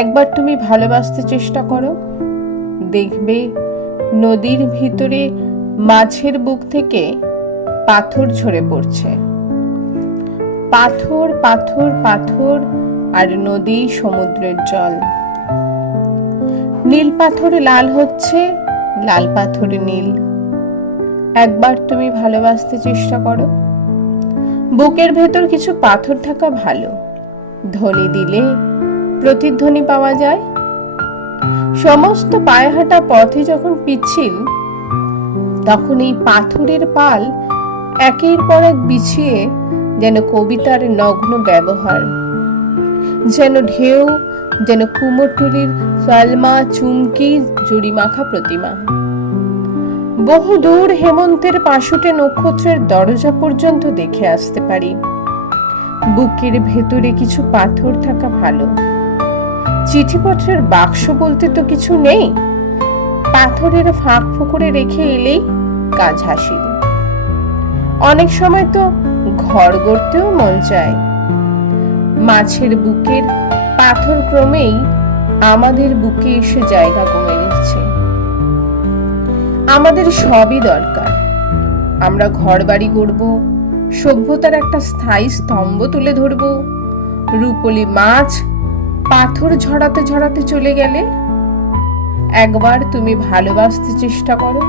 একবার তুমি ভালোবাসতে চেষ্টা করো, দেখবে নদীর ভিতরে মাছের বুক থেকে পাথর ঝরে পড়ছে। পাথর পাথর পাথর, আর নদী সমুদ্রের জল। নীল পাথর লাল হচ্ছে, লাল পাথর নীল। একবার তুমি ভালোবাসতে চেষ্টা করো। বুকের ভেতর কিছু পাথর থাকা ভালো, ধ্বনি দিলে প্রতিধ্বনি পাওয়া যায়। সমস্ত পায়ে হাঁটা পথে যখন পিচ্ছিল, তখন এই পাথরের পাল একের পর এক বিছিয়ে যেন কবিতার নগ্ন ব্যবহার, যেন ঢেউ, যেন কুমোরটুলির সালমা চুমকি জুড়িমাখা প্রতিমা। বহু দূর হেমন্তের পাশুটে নক্ষত্রের দরজা পর্যন্ত দেখে আসতে পারি। বুকের ভেতরে কিছু পাথর থাকা ভালো। চিঠিপত্রের বাক্স বলতে তো কিছু নেই, পাথরের ফাঁক ফোকরে রেখে এলেই কাজ হাসিল। অনেক সময় তো ঘর গড়তেও মন চায়। মাছের বুকের পাথর ক্রমেই আমাদের বুকে এসে জায়গা কমে নিচ্ছে। আমাদের সবই দরকার। আমরা ঘর বাড়ি গড়ব, সভ্যতার একটা স্থায়ী স্তম্ভ তুলে ধরব। রূপলি মাছ পাথর ঝরাতে ঝরাতে চলে গেলে একবার তুমি ভালোবাসতে চেষ্টা করো।